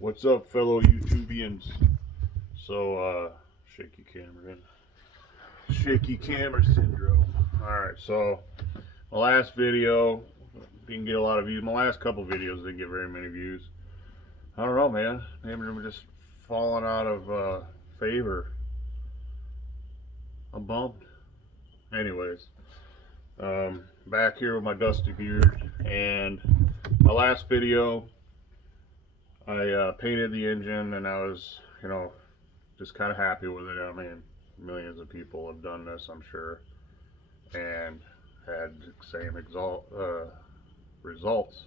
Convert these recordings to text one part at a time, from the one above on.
What's up, fellow YouTubians? So, shaky camera in. Shaky camera syndrome. Alright, so my last video didn't get a lot of views. My last couple videos didn't get very many views. I don't know, man. Maybe I'm just falling out of favor. I'm bummed. Anyways, back here with my dusty beard, and my last video I painted the engine, and I was, just kind of happy with it. I mean, millions of people have done this, I'm sure, and had the same results.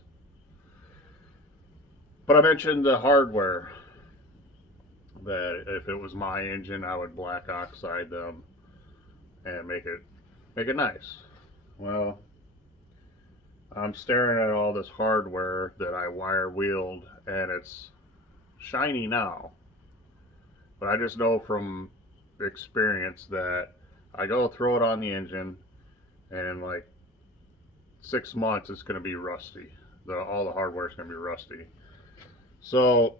But I mentioned the hardware, that if it was my engine, I would black oxide them and make it nice. Well, I'm staring at all this hardware that I wire wheeled, and it's shiny now. But I just know from experience that I go throw it on the engine, and in like 6 months it's going to be rusty. All the hardware is going to be rusty. So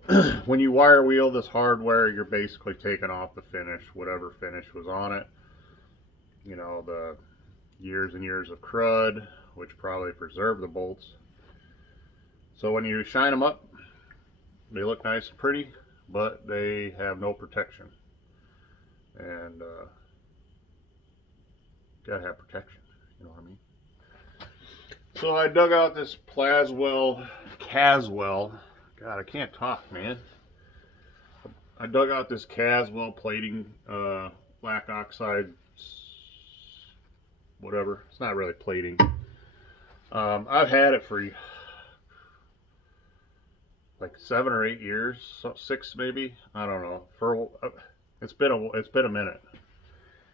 when you wire wheel this hardware, you're basically taking off the finish, whatever finish was on it. You know, the years and years of crud, which probably preserve the bolts. So when you shine them up, they look nice and pretty, but they have no protection. And gotta have protection, you know what I mean? So I dug out this Caswell. God, I can't talk, man. I dug out this Caswell plating, black oxide, whatever. It's not really plating. I've had it for like 7 or 8 years, 6 maybe. I don't know. It's been a minute,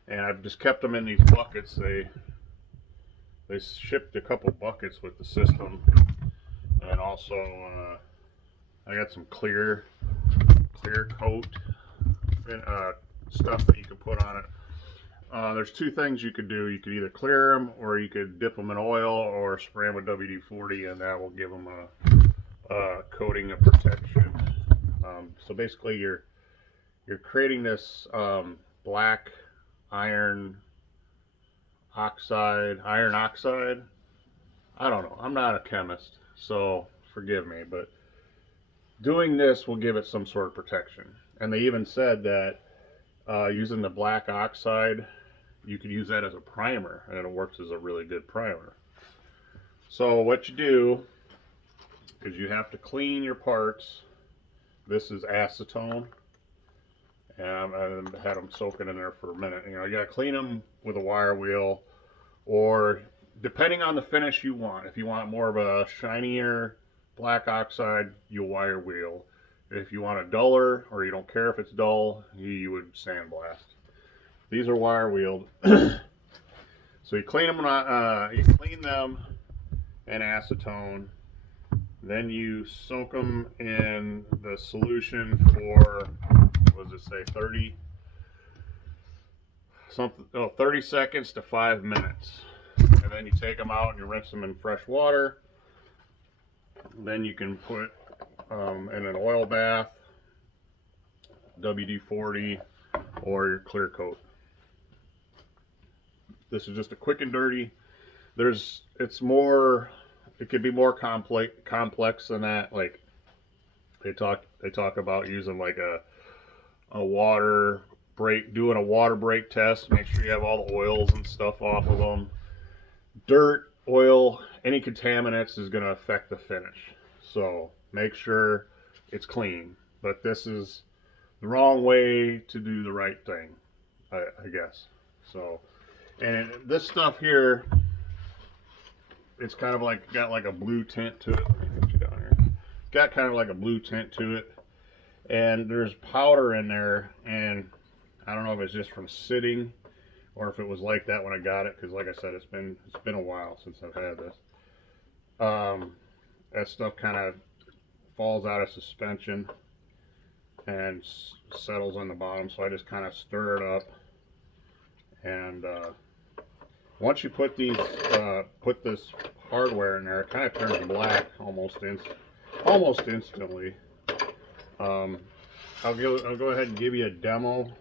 and I've just kept them in these buckets. They shipped a couple buckets with the system, and also I got some clear coat stuff that you can put on it. There's 2 things you could do. You could either clear them, or you could dip them in oil, or spray them with WD-40, and that will give them a coating of protection. So basically, you're creating this black iron oxide. I don't know. I'm not a chemist, so forgive me, but doing this will give it some sort of protection. And they even said that using the black oxide, you could use that as a primer, and it works as a really good primer. So what you do is you have to clean your parts. This is acetone, and I had them soaking in there for a minute. You gotta clean them with a wire wheel, or depending on the finish you want. If you want more of a shinier black oxide, you'll wire wheel. If you want a duller, or you don't care if it's dull, you would sandblast. These are wire wheeled. So you clean them in acetone, then you soak them in the solution for, what does it say, 30 seconds to 5 minutes. And then you take them out and you rinse them in fresh water. Then you can put in an oil bath, WD-40, or your clear coat. This is just a quick and dirty. It could be more complex than that. Like they talk about using like a water brake, doing a water brake test. Make sure you have all the oils and stuff off of them. Dirt, oil, any contaminants is going to affect the finish. So make sure it's clean. But this is the wrong way to do the right thing, I guess. So, and this stuff here, it's kind of like got like a blue tint to it. Let me put you down here. Got kind of like a blue tint to it, and there's powder in there, and I don't know if it's just from sitting or if it was like that when I got it, because like I said, it's been a while since I've had this. That stuff kind of falls out of suspension and settles on the bottom, so I just kind of stir it up, and once you put this hardware in there, it kind of turns black almost instantly. I'll go ahead and give you a demo.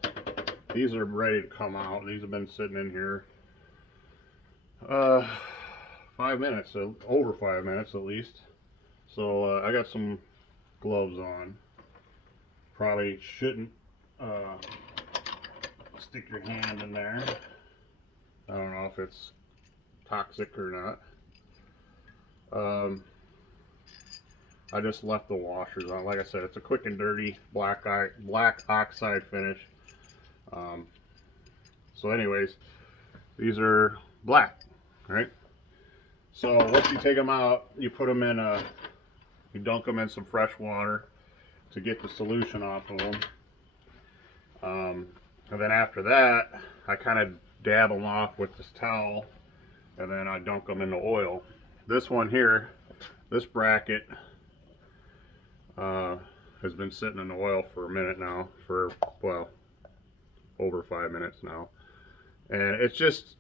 These are ready to come out. These have been sitting in here 5 minutes, so over 5 minutes at least. So I got some gloves on. Probably shouldn't stick your hand in there. I don't know if it's toxic or not. I just left the washers on. Like I said, it's a quick and dirty black oxide finish. So anyways, these are black, right? So once you take them out, you put them in you dunk them in some fresh water to get the solution off of them. And then after that, I kind of dab them off with this towel, and then I dunk them into oil. This one here, this bracket, has been sitting in the oil for a minute now, for, well, over 5 minutes now. And it just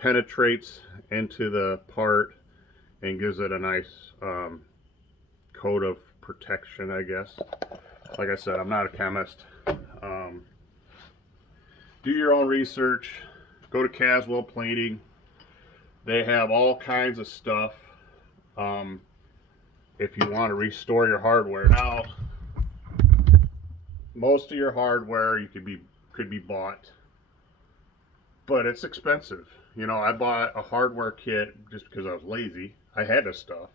penetrates into the part and gives it a nice coat of protection, I guess. Like I said, I'm not a chemist. Do your own research. Go to Caswell Plating. They have all kinds of stuff if you want to restore your hardware. Now, most of your hardware could be bought, but it's expensive. You know, I bought a hardware kit just because I was lazy. I had this stuff,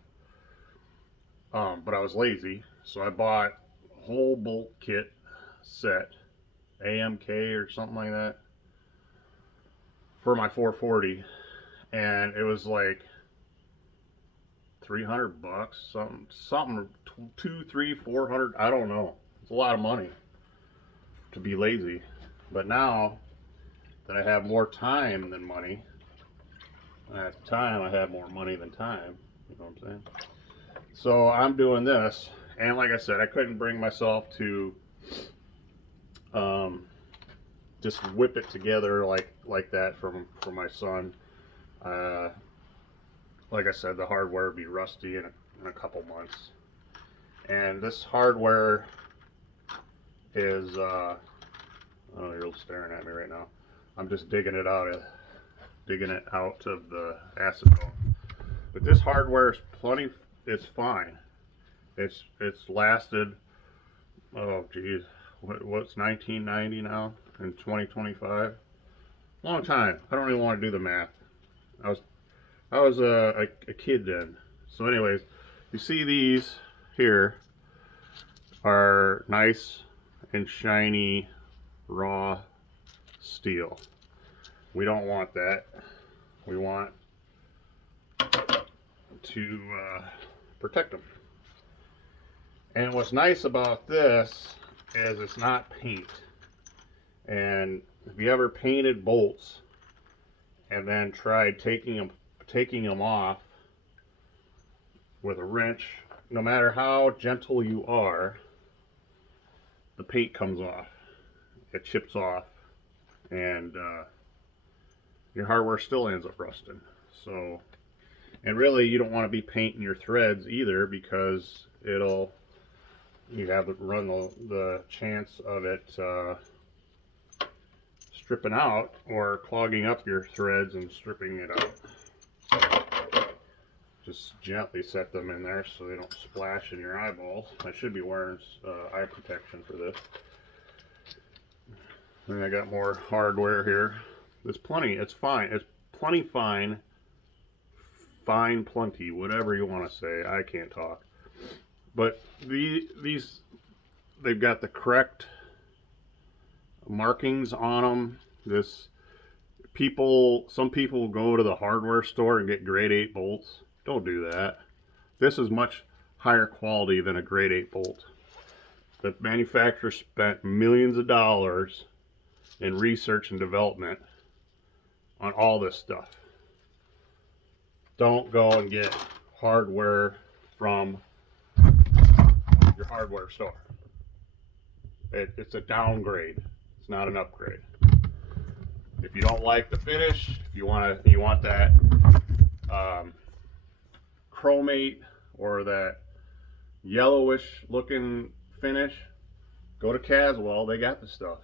but I was lazy, so I bought a whole bolt kit set, AMK or something like that, for my 440, and it was like $300, something 2, 3, 400. I don't know. It's a lot of money to be lazy. But now that I have more time than money, at the time I had more money than time. You know what I'm saying? So I'm doing this, and like I said, I couldn't bring myself to just whip it together like that for my son. Like I said, the hardware would be rusty in a couple months. And this hardware is, oh, you're staring at me right now. I'm just digging it out of the acetone. But this hardware is plenty. It's fine. It's lasted. Oh geez, what's 1990 now in 2025? Long time. I don't even want to do the math. I was a kid then. So anyways, you see these here are nice and shiny raw steel. We don't want that. We want to protect them. And what's nice about this is it's not paint. And if you ever painted bolts and then tried taking them off with a wrench, no matter how gentle you are, the paint comes off. It chips off, and your hardware still ends up rusting. So, and really you don't want to be painting your threads either, because you have to run the chance of it stripping out or clogging up your threads and stripping it out. Just gently set them in there so they don't splash in your eyeballs. I should be wearing eye protection for this. And I got more hardware here. There's plenty. It's fine. It's plenty fine. Fine plenty. Whatever you want to say. I can't talk. But these they've got the correct markings on them. Some people go to the hardware store and get grade 8 bolts. Don't do that. This is much higher quality than a grade 8 bolt. The manufacturer spent millions of dollars in research and development on all this stuff. Don't go and get hardware from your hardware store. It's a downgrade. It's not an upgrade. If you don't like the finish, if you want that chromate or that yellowish looking finish, go to Caswell. They got the stuff.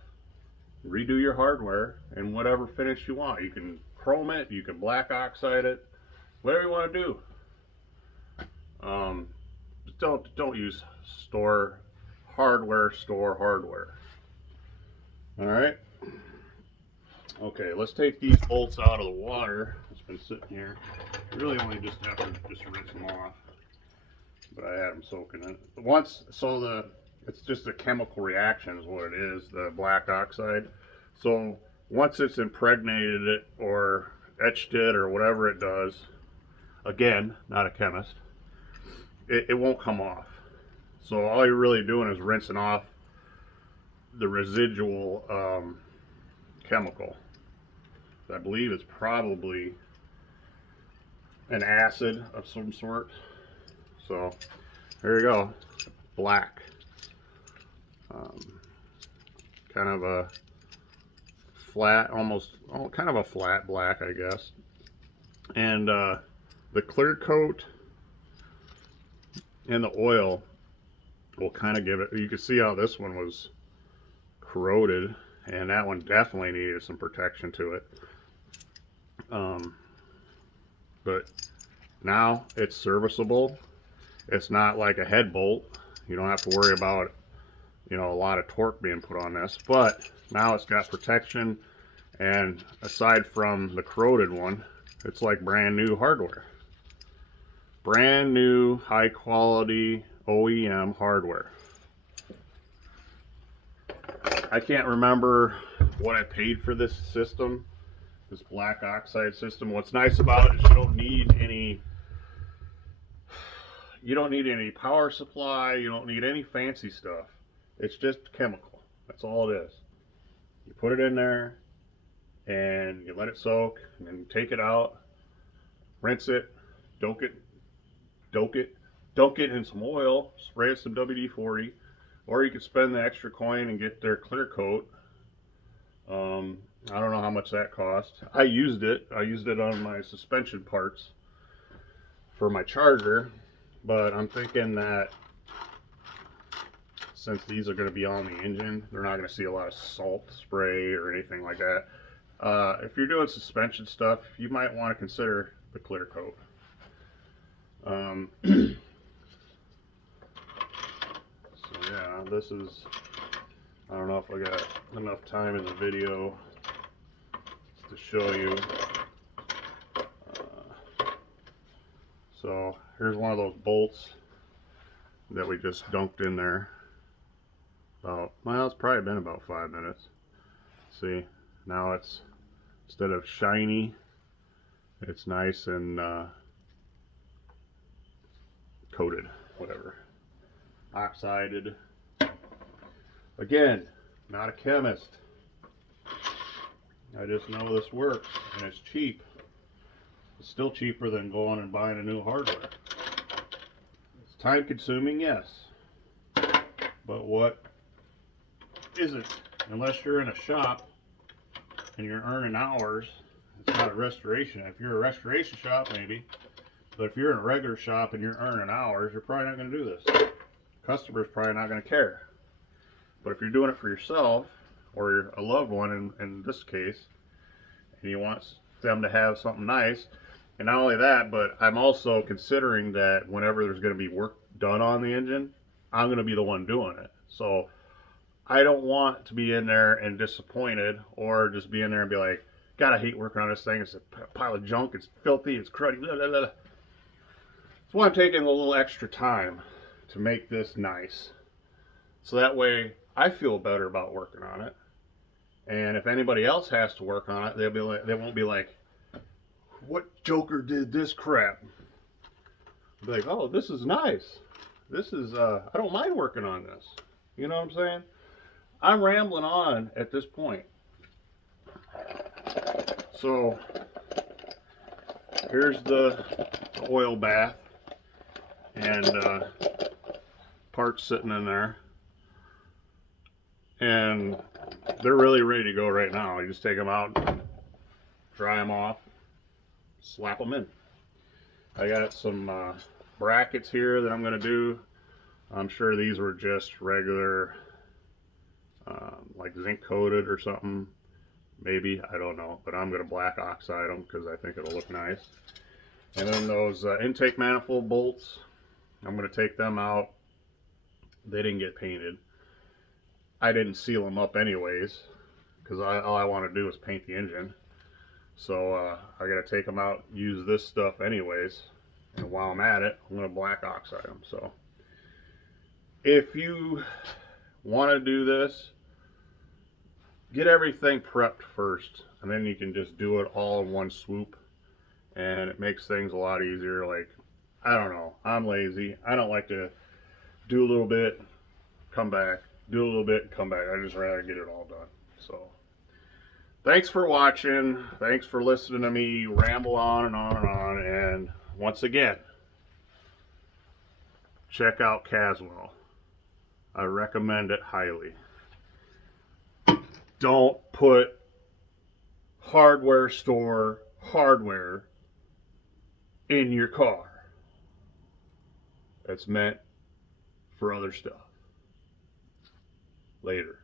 Redo your hardware and whatever finish you want. You can chrome it, you can black oxide it, whatever you want to do. Don't use store hardware. All right. Okay, let's take these bolts out of the water. It's been sitting here. You really only just have to just rinse them off, but I had them soaking in it. It's just a chemical reaction is what it is, the black oxide. So once it's impregnated it or etched it or whatever it does, again, not a chemist, it won't come off. So all you're really doing is rinsing off the residual chemical. I believe it's probably an acid of some sort. So there you go, black. Kind of a flat, kind of a flat black, I guess. And the clear coat and the oil will kind of give it, you can see how this one was corroded, and that one definitely needed some protection to it. But now it's serviceable. It's not like a head bolt. You don't have to worry about, a lot of torque being put on this, but now it's got protection, and aside from the corroded one, it's like brand new hardware. Brand new, high quality OEM hardware. I can't remember what I paid for this system, this black oxide system. What's nice about it is you don't need any power supply, you don't need any fancy stuff. It's just chemical. That's all it is. You put it in there and you let it soak, and then you take it out, rinse it, dunk it in some oil, spray it some WD-40, or you could spend the extra coin and get their clear coat. I don't know how much that cost. I used it on my suspension parts for my Charger, but I'm thinking that since these are going to be on the engine, they're not going to see a lot of salt spray or anything like that. If you're doing suspension stuff, you might want to consider the clear coat. So yeah, this is, I don't know if I got enough time in the video to show you. So here's one of those bolts that we just dunked in there. It's probably been about 5 minutes. See, now it's, instead of shiny, it's nice and coated, whatever, oxided. Again, not a chemist. I just know this works, and it's cheap. It's still cheaper than going and buying a new hardware. It's time consuming, yes, but what isn't? Unless you're in a shop and you're earning hours, it's not a restoration. If you're a restoration shop, maybe. But if you're in a regular shop and you're earning hours, you're probably not going to do this. Customer's probably not going to care. But if you're doing it for yourself or a loved one, in this case, and you want them to have something nice, and not only that, but I'm also considering that whenever there's going to be work done on the engine, I'm going to be the one doing it. So I don't want to be in there and disappointed, or just be in there and be like, God, I hate working on this thing. It's a pile of junk. It's filthy. It's cruddy. Blah, blah, blah. That's why I'm taking a little extra time to make this nice. So that way I feel better about working on it. And if anybody else has to work on it, they won't be like, what joker did this crap? They'll be like, oh, this is nice. This is, I don't mind working on this. You know what I'm saying? I'm rambling on at this point. So here's the oil bath and parts sitting in there, and they're really ready to go right now. You just take them out, dry them off, slap them in. I got some brackets here that I'm going to do I'm sure these were just regular, like zinc coated or something. Maybe, I don't know. But I'm going to black oxide them because I think it'll look nice. And then those intake manifold bolts, I'm going to take them out. They didn't get painted. I didn't seal them up anyways because all I want to do is paint the engine. So I got to take them out, use this stuff anyways. And while I'm at it, I'm going to black oxide them. So if you want to do this, get everything prepped first, and then you can just do it all in one swoop, and it makes things a lot easier. Like, I don't know, I'm lazy. I don't like to do a little bit, come back, do a little bit, come back. I just rather get it all done. So thanks for watching. Thanks for listening to me ramble on and on and on. And once again, check out Caswell. I recommend it highly. Don't put hardware store hardware in your car. That's meant for other stuff. Later.